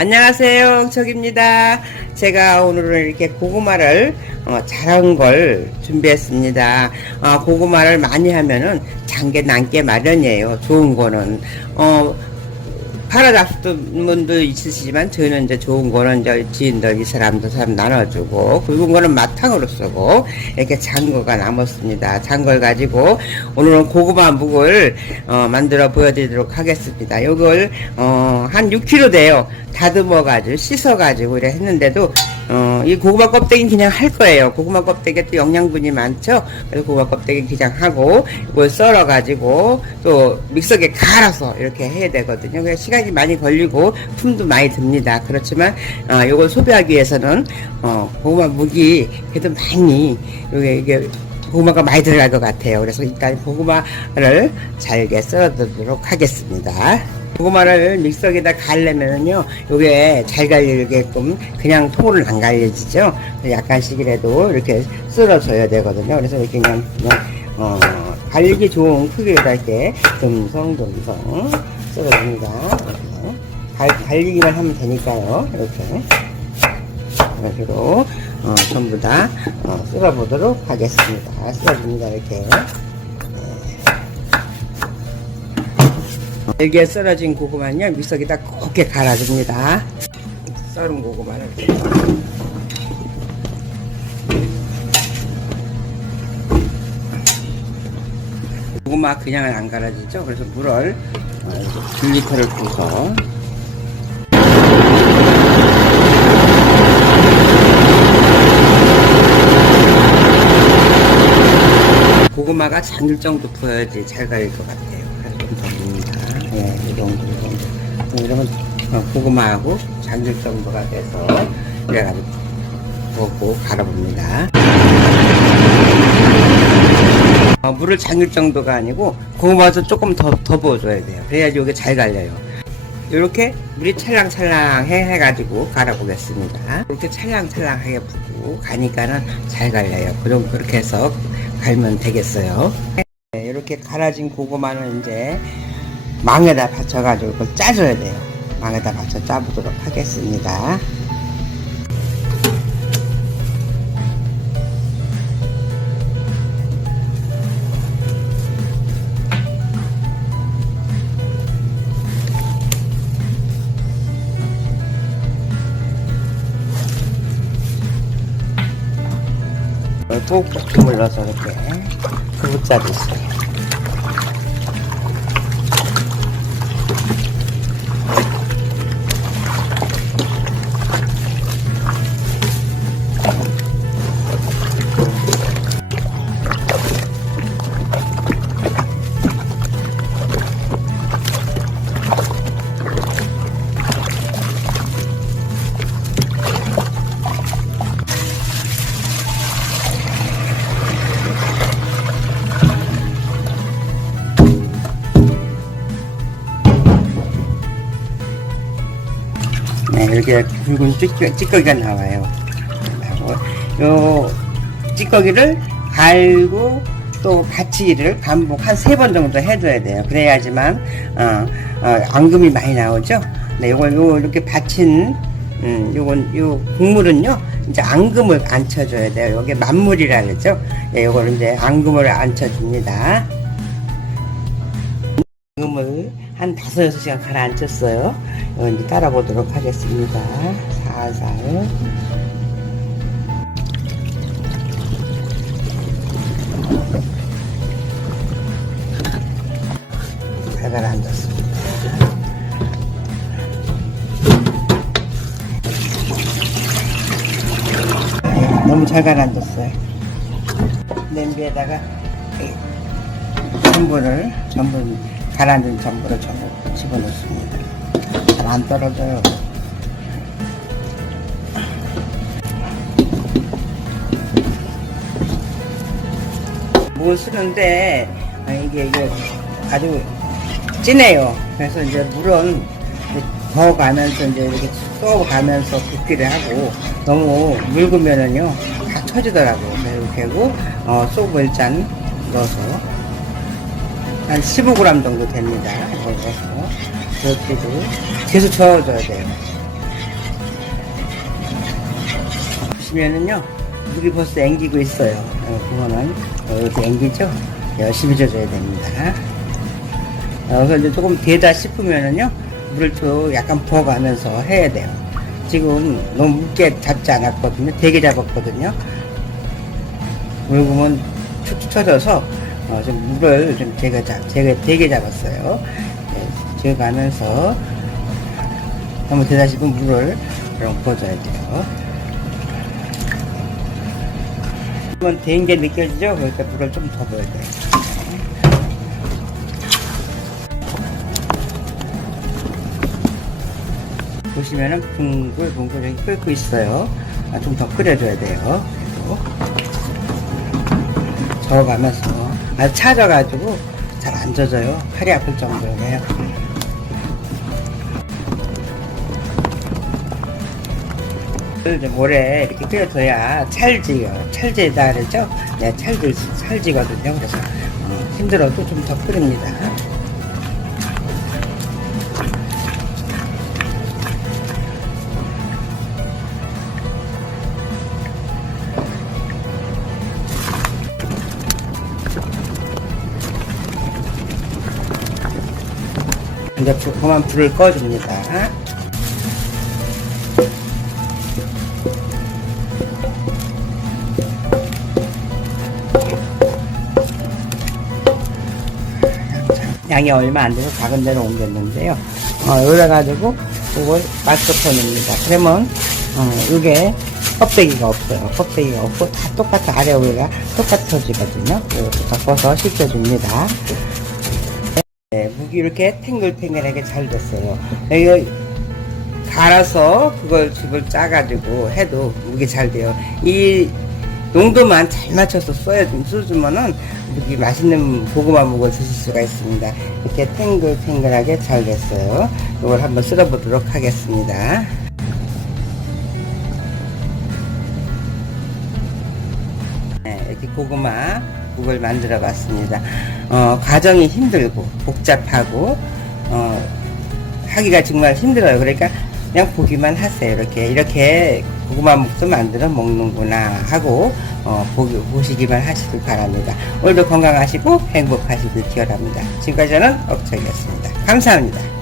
안녕하세요. 척입니다. 제가 오늘은 이렇게 고구마를 어, 자란 걸 준비했습니다. 어, 고구마를 많이 하면은 장게 남게 마련이에요. 좋은 거는. 어, 팔아잡수는 분도 있으시지만 저희는 이제 좋은 거는 이제 지인들 이 사람도 사람 나눠주고 굵은 거는 마탕으로 쓰고 이렇게 장 거가 남았습니다. 장걸 가지고 오늘은 고구마 묵을 어, 만들어 보여드리도록 하겠습니다. 요걸 어, 한 6kg 돼요. 다듬어 가지고 씻어 가지고 이래 했는데도 어, 이 고구마 껍데기는 그냥 할 거예요. 고구마 껍데기에 또 영양분이 많죠. 그래서 고구마 껍데기 그냥 하고 이걸 썰어 가지고 또 믹서기에 갈아서 이렇게 해야 되거든요. 그래서 시간 이 많이 걸리고 품도 많이 듭니다. 그렇지만 어, 이걸 소비하기 위해서는 어, 고구마 무기 그래도 많이 이게 이게 고구마가 많이 들어갈 것 같아요. 그래서 일단 고구마를 잘게 썰어두도록 하겠습니다. 고구마를 믹서기에다 갈려면은요, 요게 잘 갈리게끔 그냥 통으로 안 갈려지죠? 약간씩이라도 이렇게 썰어줘야 되거든요. 그래서 이렇게 그냥, 그냥 어, 갈리기 좋은 크기에다 이렇게 듬성듬성 썰어줍니다. 갈, 갈리기만 하면 되니까요. 이렇게. 식으로 어, 전부 다 어, 쓸어보도록 하겠습니다. 쓸어줍니다. 이렇게. 일개 썰어진 고구마는요 믹서기다 곱게 갈아줍니다. 썰은 고구마를. 고구마 그냥은 안 갈아지죠. 그래서 물을 1리터를 부어서 고구마가 잠길 정도 부어야지 잘 갈릴 것 같아요. 그래서 좀더 봅니다. 네, 이 정도, 이 정도. 이러면 어, 고구마하고 잠길 정도가 돼서 그래가지고 부고 갈아봅니다. 어, 물을 잠길 정도가 아니고 고구마도 조금 더, 더 부어줘야 돼요. 그래야지 이게 잘 갈려요. 이렇게 물이 찰랑찰랑해 해가지고 갈아보겠습니다. 이렇게 찰랑찰랑하게 부고 가니까는 잘 갈려요. 그럼 그렇게 해서 갈면 되겠어요. 네, 이렇게 갈아진 고구마는 이제 망에다 받쳐가지고 짜줘야 돼요. 망에다 받쳐 짜보도록 하겠습니다. 꼭꼭 주물러서 이렇게 구부짜도 있 이렇게 굵은 찌꺼, 찌꺼 기가 나와요. 요 찌꺼기를 갈고 또 받치기를 반복 한 세 번 정도 해줘야 돼요. 그래야지만 어, 어, 앙금이 많이 나오죠. 네, 요걸 요 이렇게 받친 음, 요건 요 국물은요 이제 앙금을 안 쳐줘야 돼요. 요게 만물이라 그러죠. 네, 요걸 이제 앙금을 안 쳐줍니다. 한 다섯 여섯 시간 가라앉혔어요. 이거 이제 따라 보도록 하겠습니다. 살살. 잘 가라앉았습니다. 네, 너무 잘 가라앉았어요. 냄비에다가 이 전분을 전분 가라앉은 전분을 전부 집어넣습니다. 잘 안 떨어져요. 물 쓰는데 아, 이게 이게 아주 진해요. 그래서 이제 물은 더 가면서 이제 이렇게 쏘 가면서 붓기를 하고 너무 묽으면은요 다 터지더라고요. 하고 어, 소금 일잔 넣어서 한 15g 정도 됩니다. 이렇게도 계속 저어줘야 돼요. 보시면은요 물이 벌써 앵기고 있어요. 어, 그거는 이렇게 앵기죠. 열심히 저어줘야 됩니다. 어, 그래서 이제 조금 되다 싶으면은요 물을 좀 약간 부어가면서 해야 돼요. 지금 너무 묽게 잡지 않았거든요. 되게 잡았거든요. 물 보면 축 쳐져서 어, 좀 물을 좀 제가 잡, 제가 되게 잡았어요 네, 지어가면서 너무 되다 싶으면 물을 그럼 부어줘야 돼요 한번 된게 느껴지죠? 그러니까 물을 좀 더 부어야 돼요 보시면은 붕글붕글 이렇게 끓고 있어요. 아, 좀 더 끓여줘야 돼요. 그리고 저어가면서 아주 차져가지고 잘 안 젖어요. 팔이 아플 정도예요. 이제 모래 이렇게 끓여줘야 찰지요. 찰지다 그러죠? 네, 찰지, 찰지거든요. 그래서 어, 힘들어도 좀 더 끓입니다. 불, 그만 불을 꺼줍니다. 양이 얼마 안 돼서 작은 데로 옮겼는데요. 어, 요래가지고 이걸 마스터폰입니다. 그러면 어, 이게 껍데기가 없어요. 껍데기가 없고 다 똑같아 아래 위가 똑같아지거든요. 이렇게 덮어서 식혀줍니다. 이렇게 탱글탱글하게 잘 됐어요. 이거 갈아서 그걸 즙을 짜가지고 해도 무기 잘 돼요. 이 농도만 잘 맞춰서 써야 좀 써주면은 무기 맛있는 고구마 묵을 드실 수가 있습니다. 이렇게 탱글탱글하게 잘 됐어요. 이걸 한번 쓸어보도록 하겠습니다. 네, 이렇게 고구마 국을 만들어 봤습니다. 어, 과정이 힘들고 복잡하고 어, 하기가 정말 힘들어요. 그러니까 그냥 보기만 하세요. 이렇게 이렇게 고구마 묵도 만들어 먹는구나 하고 어, 보기, 보시기만 하시길 바랍니다. 오늘도 건강하시고 행복하시길 기원합니다. 지금까지 저는 억척이었습니다. 감사합니다.